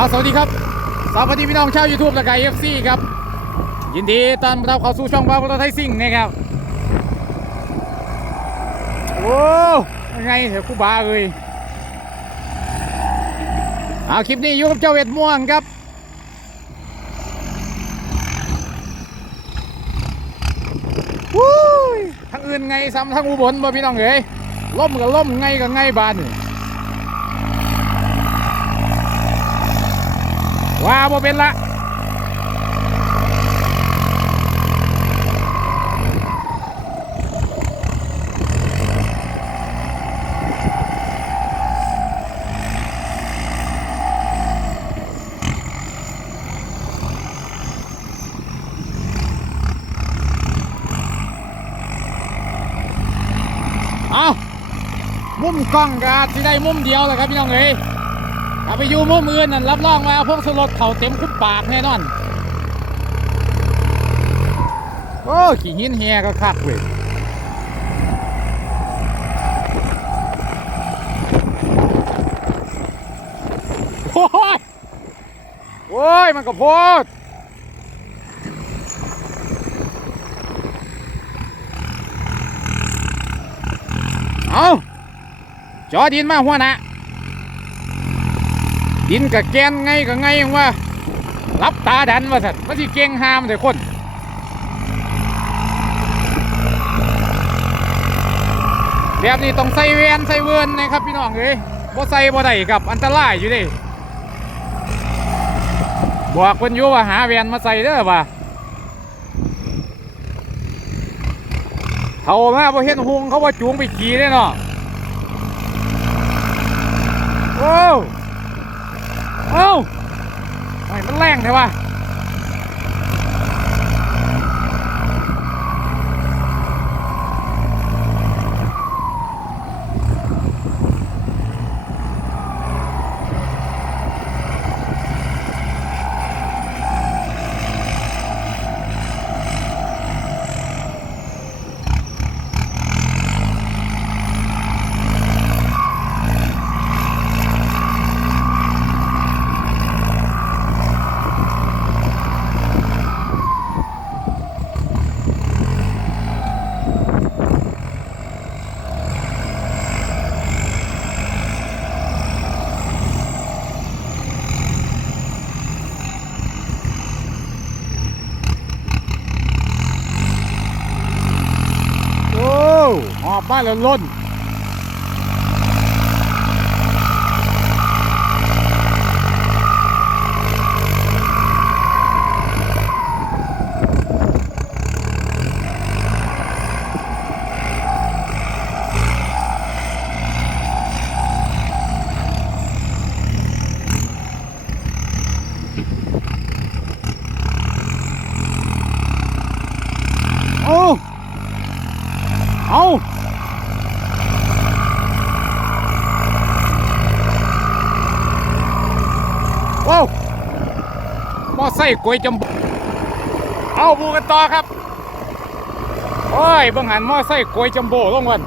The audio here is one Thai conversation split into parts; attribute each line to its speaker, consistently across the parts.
Speaker 1: เอาสวัสดีครับ สวัสดีพี่น้องชาว YouTube และกายเอฟซีครับ ยินดีต้อนรับเข้าสู่ช่องบ้าประไทยซิ่งนะครับ โอ้ยังไงเถอะครูบาเอ้ยเอาคลิปนี้อยู่กับเจ้าเวทม่วงครับวู้ยทั้งอื่นไงซ้ำทั้งอุบลบ่พี่น้องเอ้ยล่มกับล่มไงกับไงบานนี่ ว่าบ่เป็นละเอามุมกล้องกาที่ได้มุมเดียวแหละครับพี่น้องเอ้ย ถ้าไปอยู่มุมอื่นนั่นรับรองว่าพวกสลดเข่าเต็มคุบปากแน่นอน โอ้ขี้หินแฮก็คักเว้ยโอ้ยโอ้ย มันก็โพดเอาจอดินมาหัวหนะ ดินกับแกนไงกับไงว่ารับตาดันว่าสัตว์มันสิเก่งหามแต่คนแบบนี้ต้องใส่แวนใส่เวิร์นนะครับพี่น้องเอ้ยบ่ใส่บ่ได้ครับอันตรายอยู่ดิบอกเพิ่นอยู่ว่าหาแวนมาใส่เด้อว่าเขามาบ่เห็นหุงเขาว่าจูงไปขี่เด้เนาะโอ้ เอ้าไม่มันแรงใช่ปะ โอ้หอ บบ้านแล้วล้น โอ้ เอา ว้าวมอไซค์กวยจำบเอาบูกันต่อครับ โอ้ยบังหันมอไซค์กวยจำโบลงวัน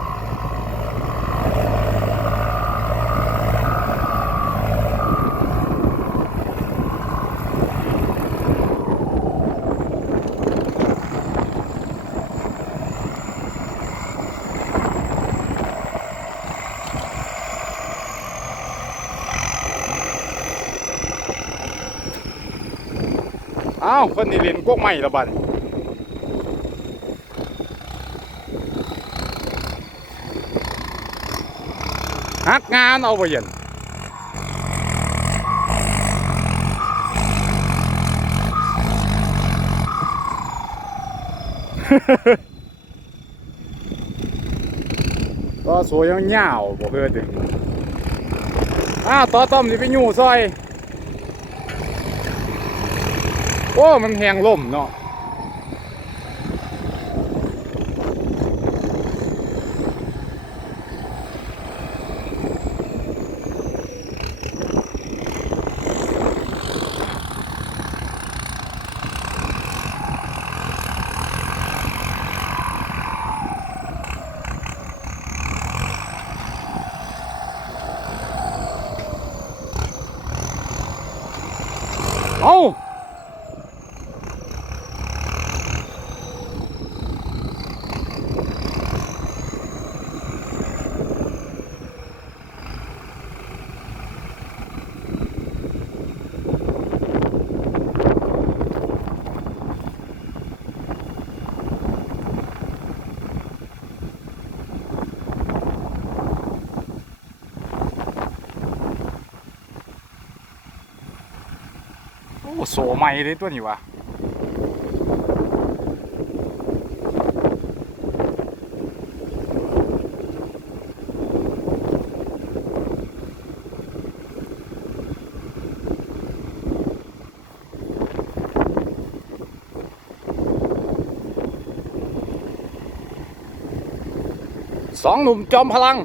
Speaker 1: าวคนนี้เรียนกวกใหม่ละบัดฮักงานเอาไปเย็นก็สวยยาวๆบ่เคยถึงอ้าวต่อต้อมนี่ไปอยู่ซอย โอ้ มันแหงล่มเนาะ โสใหม่เลยตัวนี้วะสองหนุ่มจอมพลัง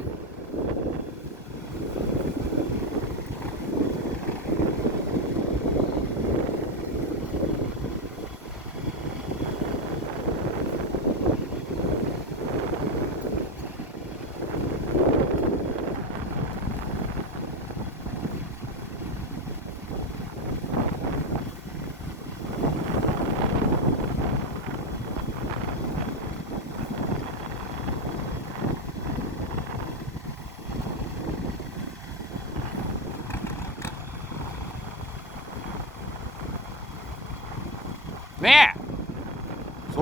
Speaker 1: แน่โ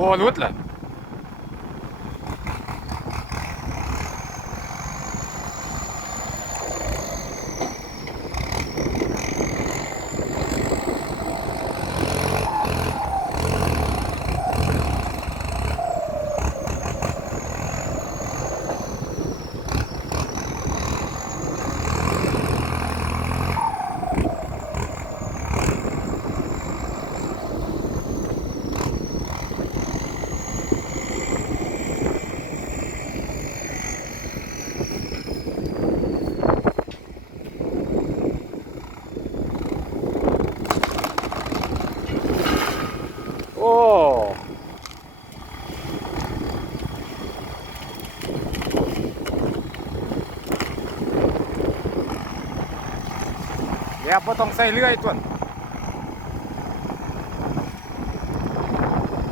Speaker 1: เดี๋ยวบ่ต้องใส่เลื่อยตัวน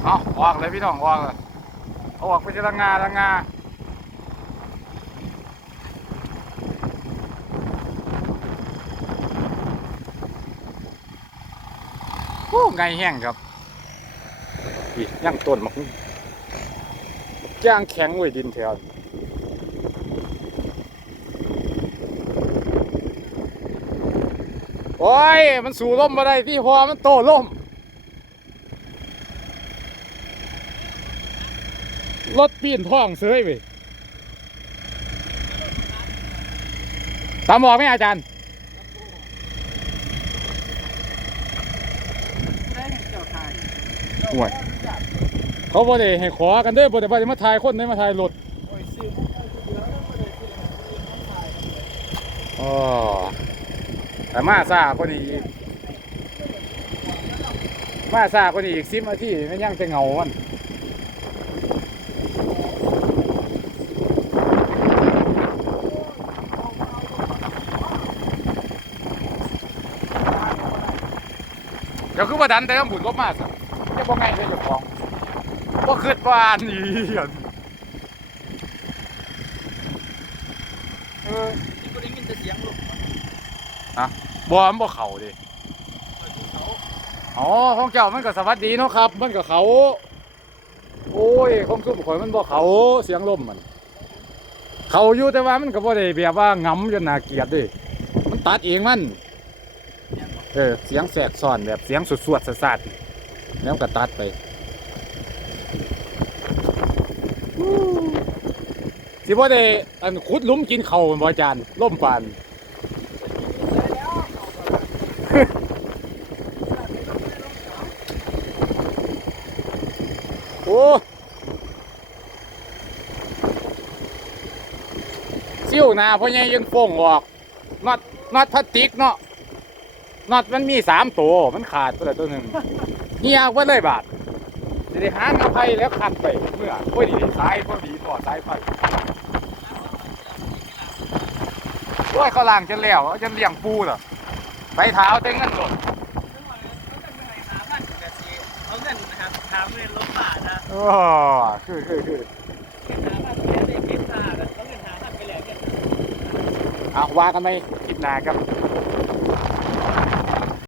Speaker 1: เอาออกเลยพี่น้องออกเลยเอาอกไปจะละงาละงาโอ้ไงแห้งครับย่างต้นมักย่างแข็งไว้ดินแถวนี้ โอ้ย มันสู่ล่มมาได้ที่พอมันโตล่ม รถปีนท้องเสยไปตามบอกไหมอาจารย์ห่วยเขาบ่ได้ให้ขอกันเด้อบ่ได้ว่าจะมาถ่ายคนได้มาถ่ายรถอ๋อ แต่มาซาคนนี้มาซาคนนี้อีกสิบนาทีมันยังจะเหงามันเดี๋ยวคือว่าดันแต่ต้องบุญลบมาสิจะบ่ไงเลยเจ้าของบ่คิดว่าอันนี้อั่นเออ
Speaker 2: ที่กูได้ยินแต่เสียงลูก
Speaker 1: บ่มันบ่เขาดิอ๋อของเจ้ามันก็สวัสดีเนาะครับ มันก็เขา โอ้ยของซุ่มข่อยมันบ่เขาเสียงลมมัน เขาอยู่แต่ว่ามันก็บ่ได้แบบว่าหงำจนน่าเกลียดดิมันตัดเองมัน เออเสียงแสดซ้อนแบบเสียงสวดๆสัสๆแล้วก็ตัดไปสิบ่ได้อันขุดลุมกินเขามันบ่อาจารย์ล่มปาน คิ้วนาเพราะไงยังฟงออกน็อตน็อตพลาสติกเนาะน็อตมันมีสามตัวมันขาดตัวตัวหนึ่งเฮียว่าเลยบาทจะได้หาเงาไผ่แล้วขัดไปเมื่อพอดีซ้ายพอดีต่อซ้ายไปว่าเขาล่างจะแล้วจะเลี้ยงปูเหรอไปเท้าเต็งเงินห
Speaker 2: มดเอ
Speaker 1: โอ้คือคือคือ เอาว่ากันไหมคลิปหน้าครับ